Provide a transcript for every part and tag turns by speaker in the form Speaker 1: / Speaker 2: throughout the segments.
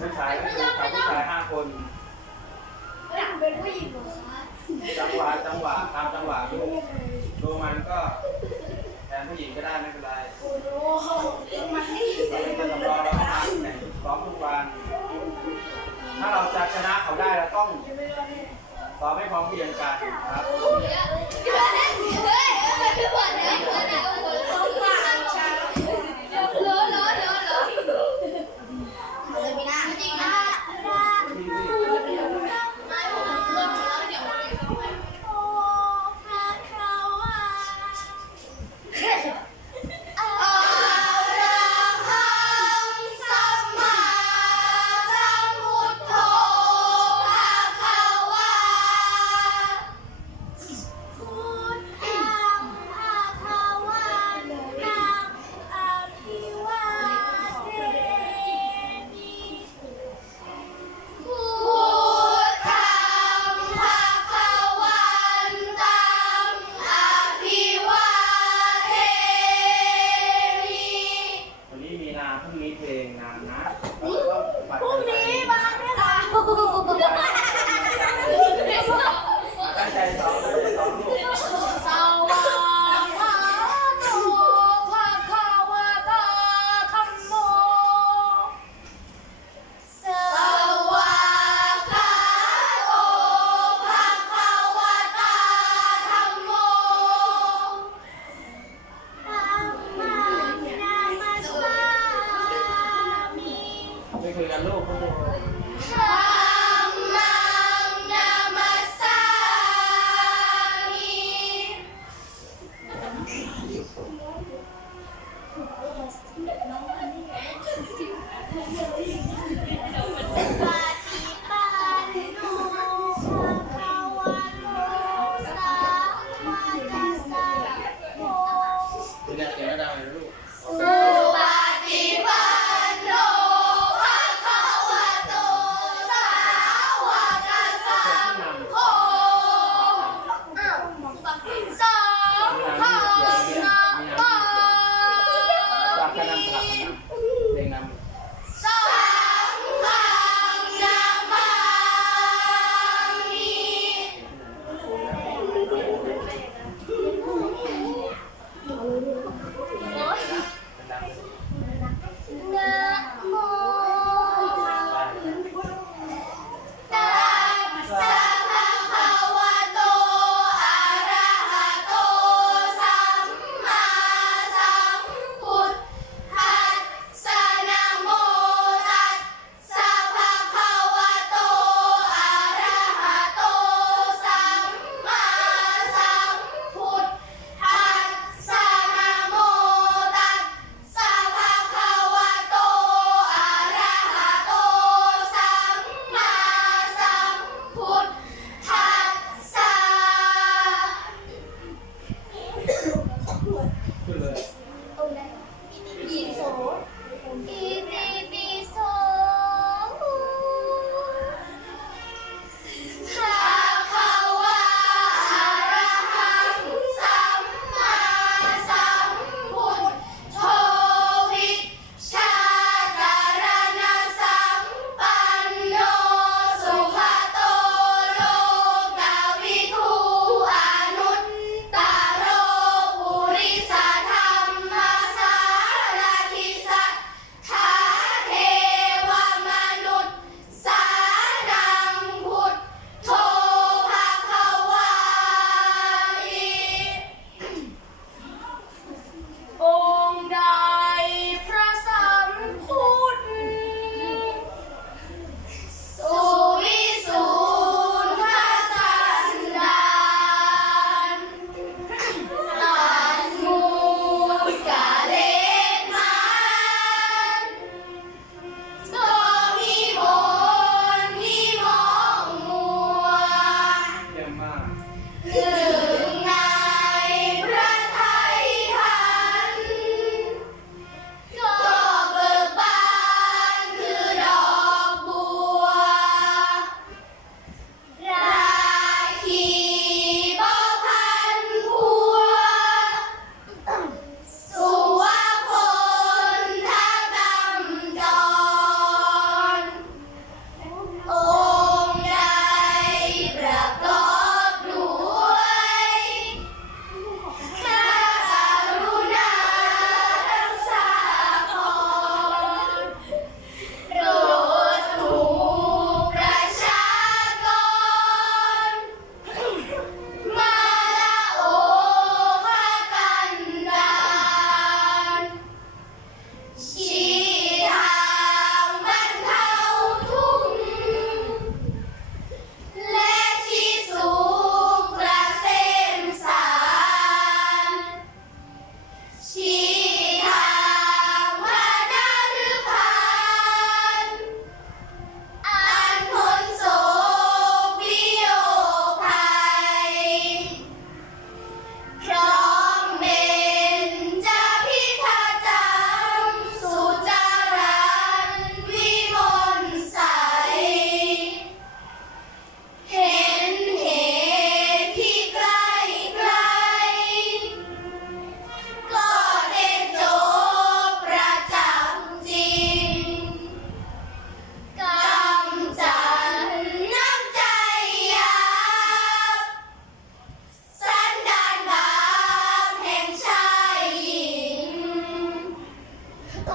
Speaker 1: ผู้ชายผู้ชายผู้ชายห้าคน
Speaker 2: อยากเป็นผู้หญิงหรอ
Speaker 1: จังหวะจังหวะตามจังหวะลูดูมันก็แทนผู้หญิงก็ได้ไม่เป็นไร
Speaker 2: โอ้โหมันไม่
Speaker 1: เราเป็นคนสำรองเราทำแข่งซ้อมทุกวัน ถ้าเราจะชนะเขาได้เราต้องซ้อมให้พร้อมเพรียงกัน คุ
Speaker 2: ย
Speaker 1: กับลูก
Speaker 2: เขา
Speaker 1: ดู
Speaker 2: 对，对。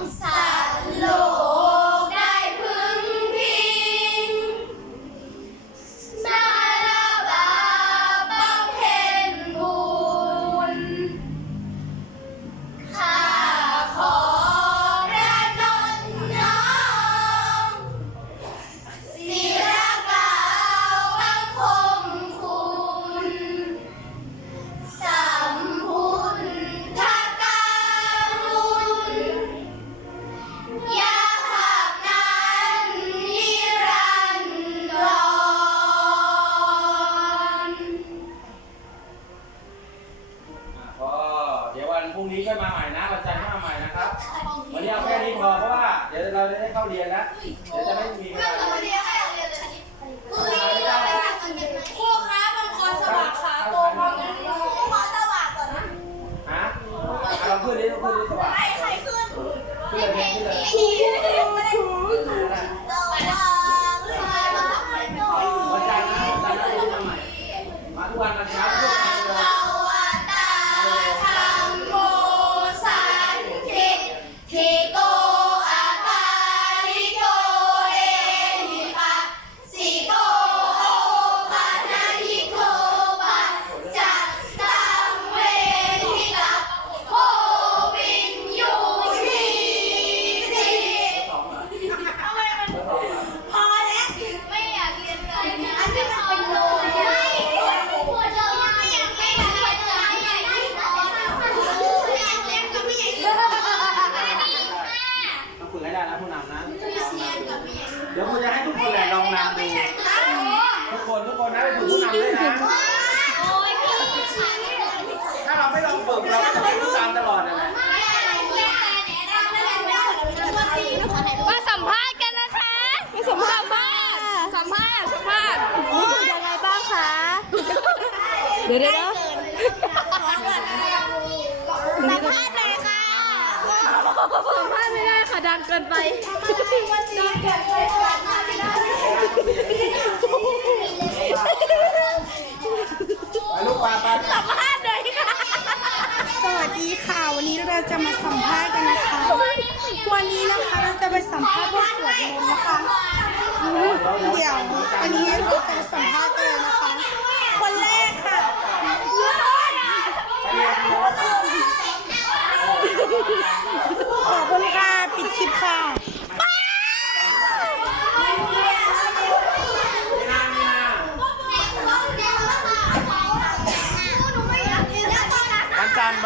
Speaker 2: salud. พรุ่งนี้
Speaker 1: ค่อยมาใหม่นะวันจันทร์ค่อยมาใหม่นะครับ วันนี้เอาแค่นี้พอเพราะว่าเดี๋ยวเราจะได้เข้าเรียนแล้ว เดี๋ยวจะไม่มีเวลาเรียน
Speaker 2: ครูคะมันคอสว่างขาโตมากเลยคอสว่างก่อนนะ
Speaker 1: ฮะลองพูดดิลองพูดดิสว่าง
Speaker 2: ใครใครขึ้น
Speaker 1: ขึ้นเลยขึ้นเลย
Speaker 2: ดี๋ย
Speaker 1: วคุณจะให้ทุกคนแหละลองนำดูทุกคนทุกคนนะไปฝึกผู้นำด้วยนะ
Speaker 2: โอ้ยพี่ฉัน
Speaker 1: ถ้าเราไม่ลองฝึกเราก็จะเป็นผู้นำตลอดเลยนะ
Speaker 2: มาสัมภาษณ์กันนะคะมาสัมภาษณ์สัมภาษณ์สัมภาษณ์
Speaker 3: รู้สึกยังไงบ้างคะ เดี๋ยวเดี๋ยว
Speaker 2: ค่ะ
Speaker 3: ดังเกินไป
Speaker 1: ไปลูกปลาปลา
Speaker 2: สัมภาษณ์เลยค่ะ
Speaker 4: สวัสดีค่ะ วันนี้เราจะมาสัมภาษณ์กันนะคะ วันนี้นะคะเราจะไปสัมภาษณ์บทสวดมนต์นะคะ เดี๋ยว อันนี้เราจะสัมภาษณ์กันเลยนะคะ คนแรกค่ะ ขอบคุณค่ะ ปิดคลิปค่ะ
Speaker 1: มีนามีน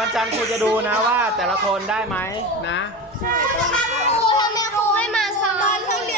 Speaker 1: า วันจันทร์วันจันทร์ครูจะดูนะว่าแต่ละคนได้ไหมนะ
Speaker 2: หนู